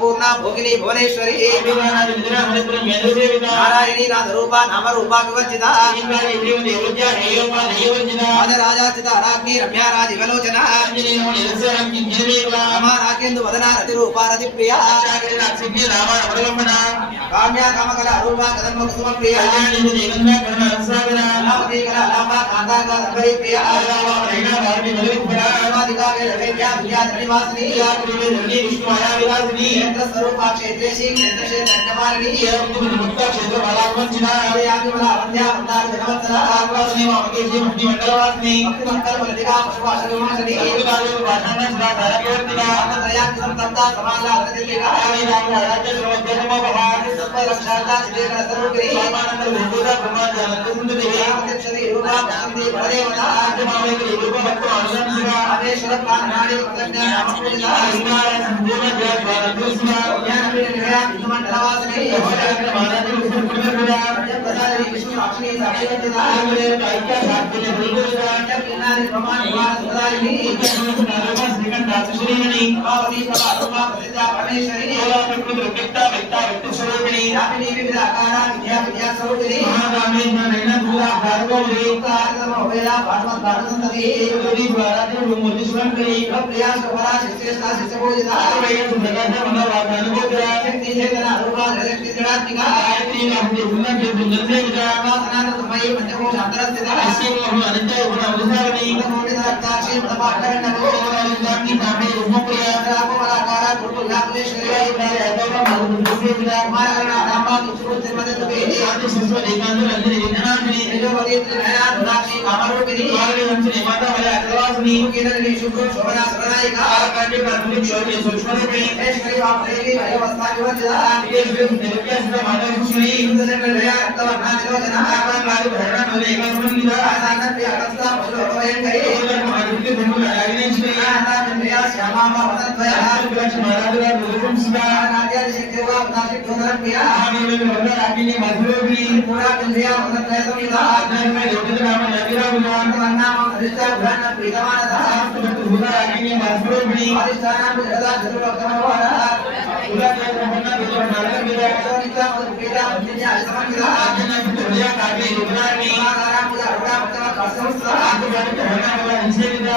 पूर्णा भोगिनी भुवनेश्वरी नारायणी नाथ रूपा नाम रूपा विवर्जिता राजा चिता राज्ञी रम्या राजि विलोचना राकेन्दु वदना रति रूपा रति प्रिया काम्या कामकला रूपा कदम कुसुम प्रिया नामती कला लाभा कांता का धरी प्रिया रामादिका वेद्या विद्या निवासिनी विष्णुमाया विलासिनी यंत्र स्वरूपा क्षेत्रेशी क्षेत्र क्षेत्र कमालिनी मुक्त क्षेत्र बालावंचिना याति बला वंद्या वंदार जनवत्सला आवासिनी वामके जी मुक्ति मंगलवासिनी भक्ति मंगल बलदिका पुष्पाशनि विमासनी एकाले वासना सदा धारकेवर्तिना अनत्रया संतप्ता समाला रतिलिका राम राज्य सर्वज्ञ नमो भवान सत्य रक्षाता सिद्धेकर सर्वकरी स्वामानंद भूतदा ब्रह्माचार्य सुंदरी रामदेक्षति रूपा शांति परदेवता आत्मावे की रूप भक्त अनुसंधिका आदेश प्राणादि प्रज्ञा नामपूजिता हिमालय संपूर्ण जय भारत कृष्ण ज्ञान विनया विमंडलवासिनी भारत भारत सुंदरपुरा प्रसादी विष्णु लक्ष्मी साक्षीवतिता आमले कायिका साक्षी भूगोलदा किनारे प्रमाण भारत सदायिनी नारवा श्रीकंठ श्रीमणि पावती प्रभा रूपा प्रसिद्धा परमेश्वरी ओला प्रकृति व्यक्ता व्यक्ता व्यक्ति स्वरूपिणी यामिनी विविध आकारा विद्या विद्या स्वरूपिणी महागामी नैना पूरा भार्गवी आर्तम वेदा भागवत भागवतंती देवी द्वाराते मूर्ति स्वयंकरी प्रिया स्वरा शिष्यस्ता शिष्यपूजिता वैय सुंदरता मनोवादान गोत्रा शक्ति चेतना रूपा शक्ति जडात्मिका गायत्री नामति उन्नत दुर्गंधेविता सनातनमयी पंचकोश अंतरस्थिता अस्येव अनंतय गुण उदाहरणी मोदिता रक्ताक्षी प्रभाकरणो अनंतानि नामे रूपप्रिया रामवराकारा गुरुलाभेश्वरी प्रियतम भगवती मारणा नामा सुरुचि मदतुके आदि संस्व एकांत रंजनी विज्ञानानि तेजोवती त्रिनयना दुराक्षी कामरूपिणी आदि वंशनी माता वया अग्रवासिनी केरली शुभ्र शोभना सरनायिका आकांडे प्राथमिक शोभे सूक्ष्मरूपिणी ऐश्वर्य वाप्रेवी भयवस्था विवर्जिता देवदेव देवक्या सुधा माधवश्री इंद्रजनया रक्तवर्णा तिलोचना आकांगारि भरणा नवलेका समन्विता आसानन प्रियकस्ता भुजोभयंकरी ओदर महाजुक्ति धनुला रागिनेश्वरी आना जन्मया श्यामा वदनद्वया विलक्ष महाराजरा भुजकुम सुधा नाट्या शिखेवा नासिक धोधर प्रिया आनेले वरदा रागिनी मधुरोगी पूरा जन्मया वदनद्वया समिता आज्ञा में देवदेव नाम यागिरा विमान नाम हरिष्ठा भ्रान प्रीतमानता भूता रागिनी मधुरोगी हरिष्ठाना भुजदा जरुरक्तमवारा पूरा ब्रह्मना विजय नारद विजय नित्या प्रीता पुण्या समन्विता आज्ञा में दुनिया कागे रुद्रानी आराम पूजा रुद्रा भक्त का संस्था आज्ञा में धर्मना वाला हिंसेविता